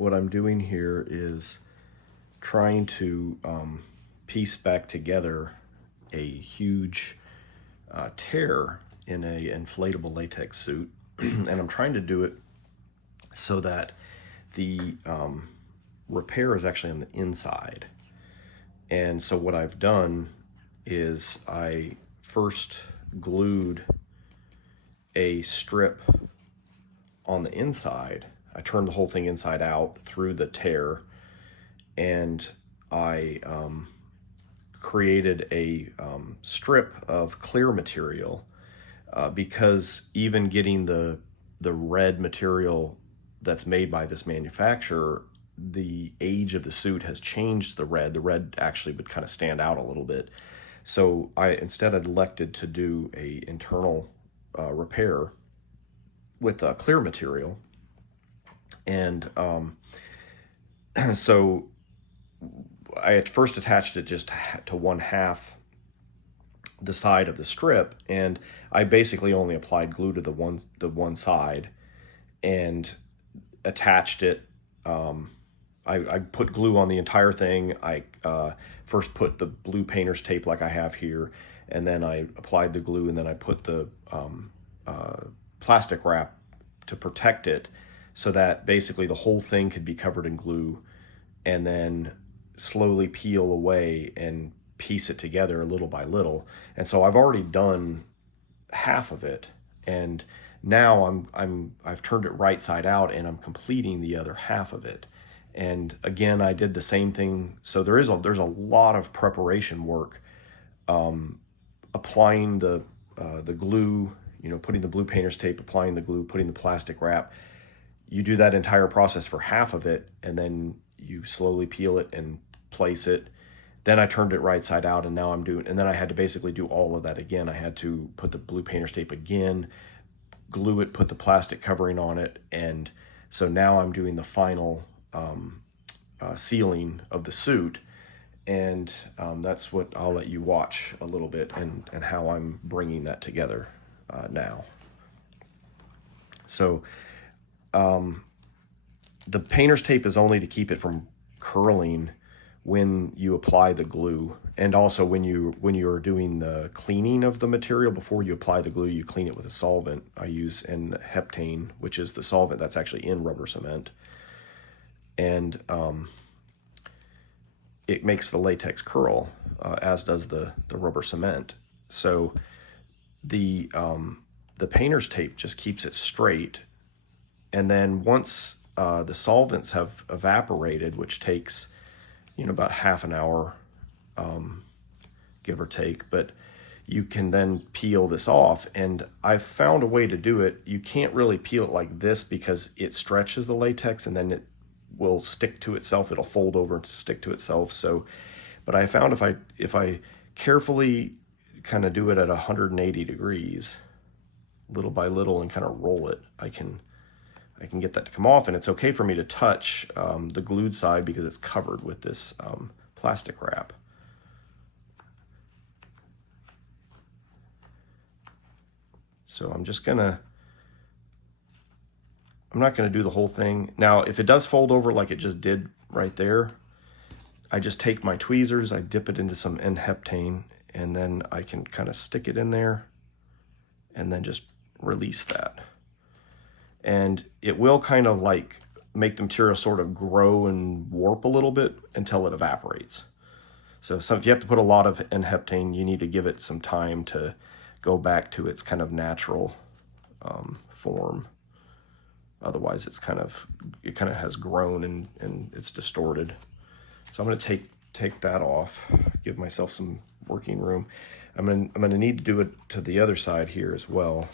what I'm doing here is trying to piece back together a huge tear in a inflatable latex suit. And I'm trying to do it so that the repair is actually on the inside. And so what I've done is I first glued a strip on the inside. I turned the whole thing inside out through the tear, and I created a strip of clear material because even getting the red material that's made by this manufacturer, the age of the suit has changed the red. The red actually would kind of stand out a little bit. So I instead elected to do a internal repair with clear material. And so I at first attached it just to one half the side of the strip, and I basically only applied glue to the one side and attached it. I put glue on the entire thing. I first put the blue painter's tape like I have here, and then I applied the glue, and then I put the plastic wrap to protect it so that basically the whole thing could be covered in glue, and then slowly peel away and piece it together little by little. And so I've already done half of it, and now I've turned it right side out, and I'm completing the other half of it. And again, I did the same thing. So there's a lot of preparation work, applying the glue, putting the blue painter's tape, applying the glue, putting the plastic wrap. You do that entire process for half of it, and then you slowly peel it and place it. Then I turned it right side out, and now and then I had to basically do all of that again. I had to put the blue painter's tape again, glue it, put the plastic covering on it, and so now I'm doing the final sealing of the suit, and that's what I'll let you watch a little bit, and how I'm bringing that together now. So the painter's tape is only to keep it from curling when you apply the glue, and also when you're doing the cleaning of the material. Before you apply the glue, you clean it with a solvent. I use heptane, which is the solvent that's actually in rubber cement, and it makes the latex curl, as does the rubber cement. So the painter's tape just keeps it straight, and then once the solvents have evaporated, which takes about half an hour, give or take, but you can then peel this off. And I've found a way to do it. You can't really peel it like this because it stretches the latex, and then it will stick to itself. It'll fold over and stick to itself. So, but I found if I carefully kind of do it at 180 degrees, little by little, and kind of roll it, I can get that to come off. And it's okay for me to touch the glued side because it's covered with this plastic wrap. So I'm not gonna do the whole thing. Now, if it does fold over like it just did right there, I just take my tweezers, I dip it into some heptane, and then I can kind of stick it in there and then just release that. And it will kind of like make the material sort of grow and warp a little bit until it evaporates. So if you have to put a lot of heptane, you need to give it some time to go back to its kind of natural form. Otherwise, it kind of has grown and it's distorted. So I'm going to take that off, give myself some working room. I'm going to need to do it to the other side here as well.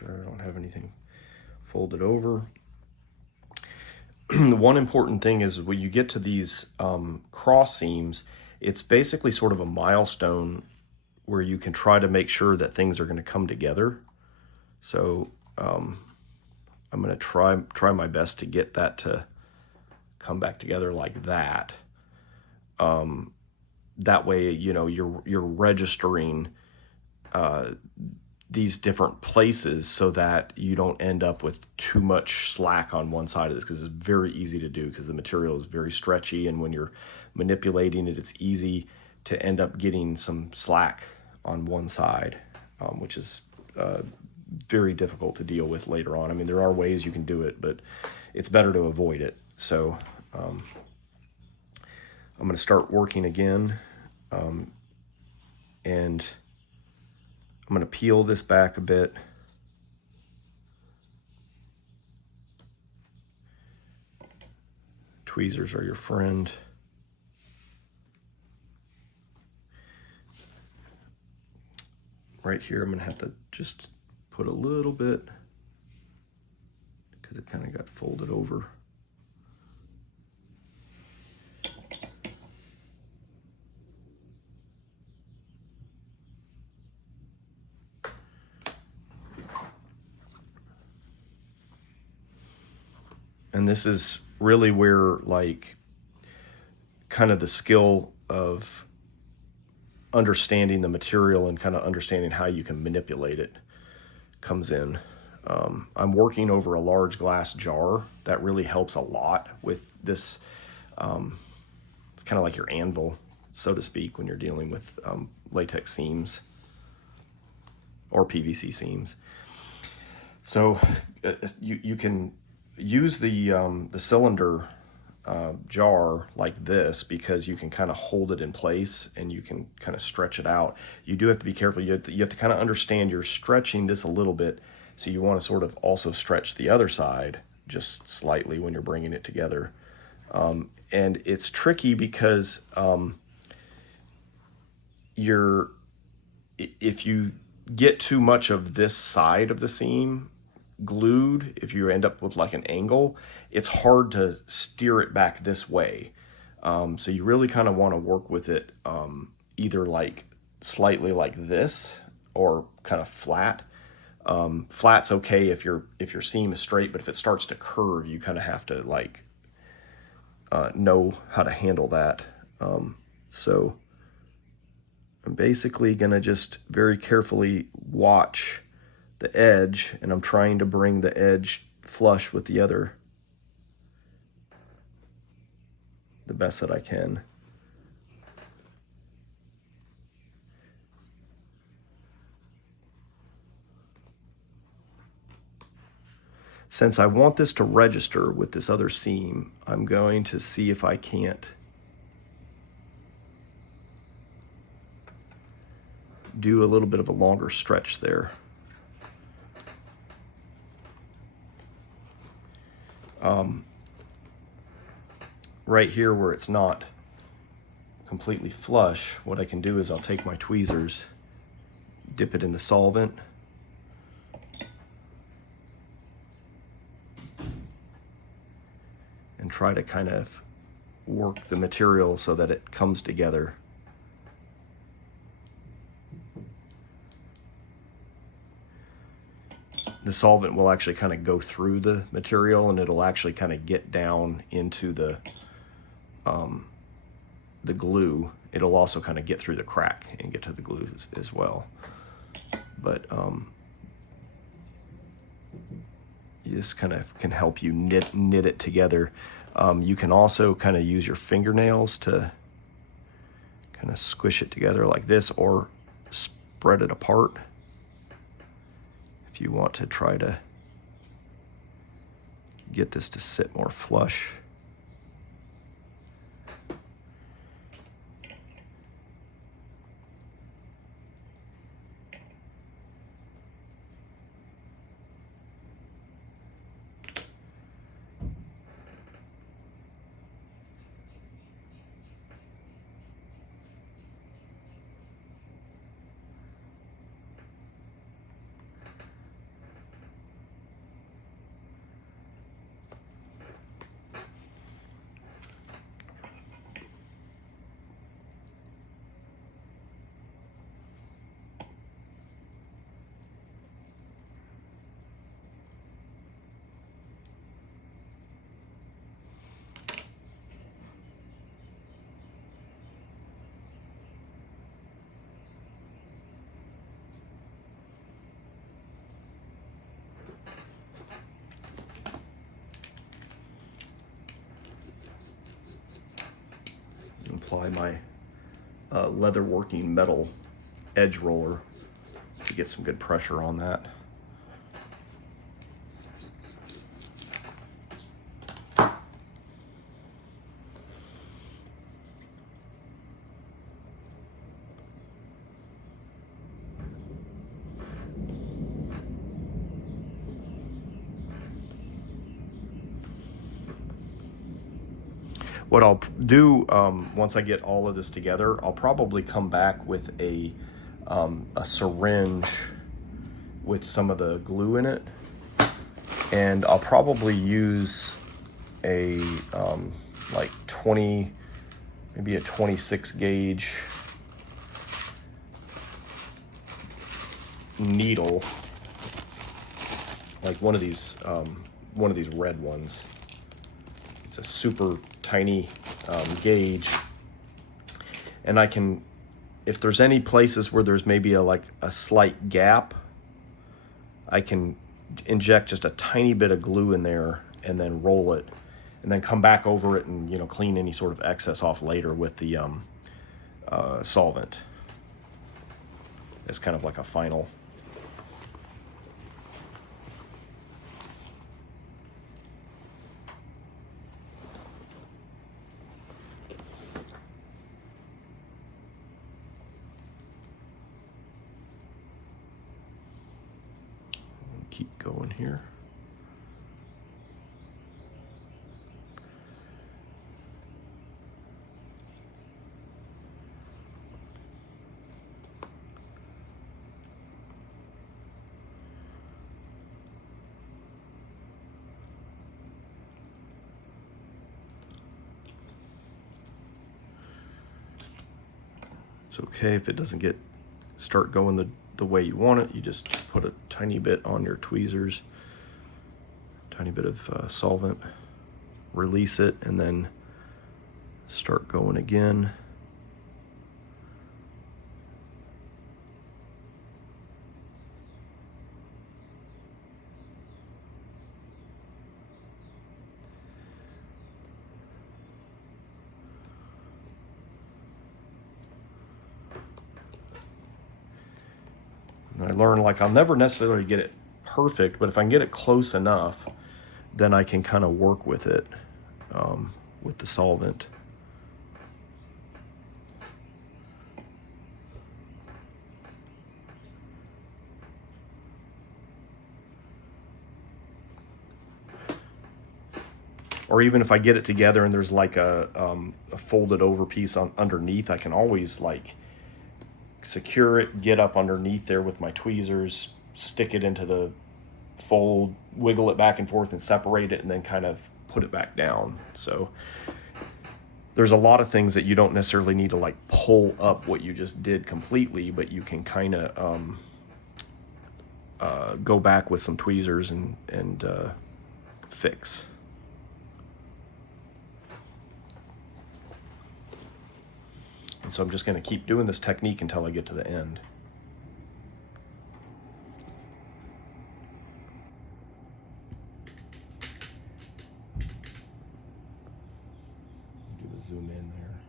sure I don't have anything folded over. One important thing is when you get to these cross seams, it's basically sort of a milestone where you can try to make sure that things are going to come together. So I'm going to try my best to get that to come back together like that. That way, you know, you're registering these different places so that you don't end up with too much slack on one side of this, because it's very easy to do because the material is very stretchy, and when you're manipulating it, it's easy to end up getting some slack on one side, which is very difficult to deal with later on. I mean, there are ways you can do it, but it's better to avoid it. So I'm going to start working again, and I'm going to peel this back a bit. Tweezers are your friend. Right here, I'm going to have to just put a little bit because it kind of got folded over. And this is really where, like, kind of the skill of understanding the material and kind of understanding how you can manipulate it comes in. I'm working over a large glass jar. That really helps a lot with this. It's kind of like your anvil, so to speak, when you're dealing with latex seams or PVC seams. So you can use the cylinder jar like this because you can kind of hold it in place and you can kind of stretch it out. You do have to be careful. You have to kind of understand you're stretching this a little bit, so you want to sort of also stretch the other side just slightly when you're bringing it together. And it's tricky because if you get too much of this side of the seam glued, if you end up with like an angle, it's hard to steer it back this way. So you really kind of want to work with it either like slightly like this or kind of flat. Flat's okay if your seam is straight, but if it starts to curve, you kind of have to like know how to handle that. So I'm basically gonna just very carefully watch the edge, and I'm trying to bring the edge flush with the other the best that I can. Since I want this to register with this other seam, I'm going to see if I can't do a little bit of a longer stretch there. Right here where it's not completely flush, what I can do is I'll take my tweezers, dip it in the solvent, and try to kind of work the material so that it comes together. The solvent will actually kind of go through the material, and it'll actually kind of get down into the glue. It'll also kind of get through the crack and get to the glue as well. But this kind of can help you knit it together. You can also kind of use your fingernails to kind of squish it together like this, or spread it apart if you want to try to get this to sit more flush. apply my leather working metal edge roller to get some good pressure on that. What I'll do once I get all of this together, I'll probably come back with a syringe with some of the glue in it, and I'll probably use a like 20, maybe a 26 gauge needle, like one of these red ones. It's a super tiny gauge, and I can, if there's any places where there's maybe a slight gap, I can inject just a tiny bit of glue in there and then roll it, and then come back over it and, you know, clean any sort of excess off later with the solvent. It's kind of like a final. Keep going here. It's okay if it doesn't start going the way you want it. You just put a tiny bit on your tweezers, tiny bit of solvent, release it, and then start going again. And I learned, like, I'll never necessarily get it perfect, but if I can get it close enough, then I can kind of work with it with the solvent. Or even if I get it together and there's like a folded over piece underneath, I can always like secure it, get up underneath there with my tweezers, stick it into the fold, wiggle it back and forth and separate it, and then kind of put it back down. So there's a lot of things that you don't necessarily need to like pull up what you just did completely, but you can kind of go back with some tweezers and fix. And so I'm just going to keep doing this technique until I get to the end. Do the zoom in there.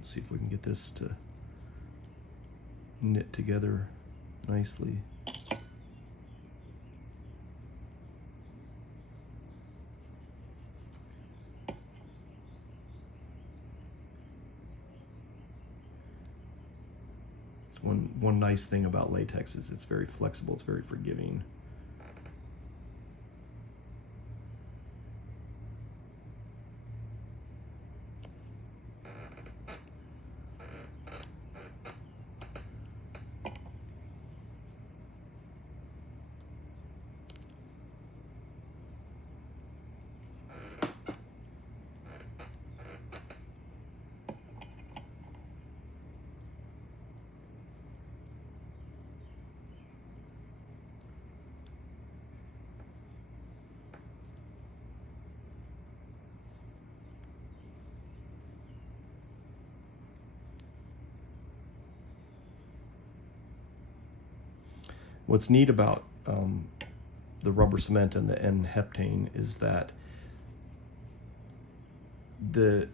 Let's see if we can get this to knit together nicely. One nice thing about latex is it's very flexible, it's very forgiving. What's neat about the rubber cement and the N-heptane is that the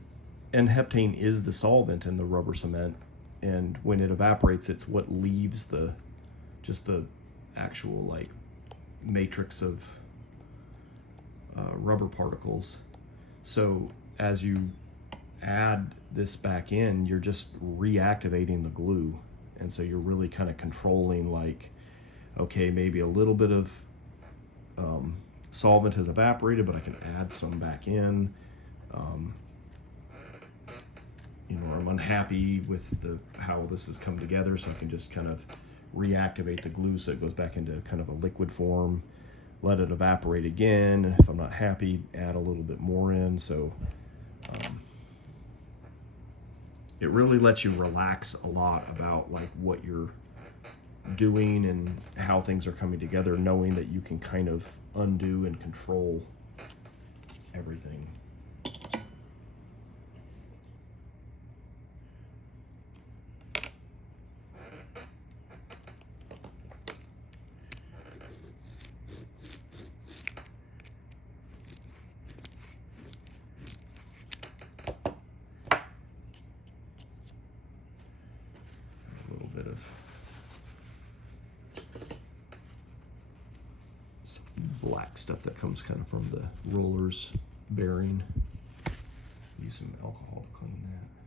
N-heptane is the solvent in the rubber cement, and when it evaporates, it's what leaves just the actual like matrix of rubber particles. So as you add this back in, you're just reactivating the glue, and so you're really kind of controlling, like, okay, maybe a little bit of solvent has evaporated, but I can add some back in. You know, I'm unhappy with how this has come together, so I can just kind of reactivate the glue so it goes back into kind of a liquid form, let it evaporate again. If I'm not happy, add a little bit more in. So it really lets you relax a lot about like what you're doing and how things are coming together, knowing that you can kind of undo and control everything. A little bit of black stuff that comes kind of from the roller's bearing. Use some alcohol to clean that.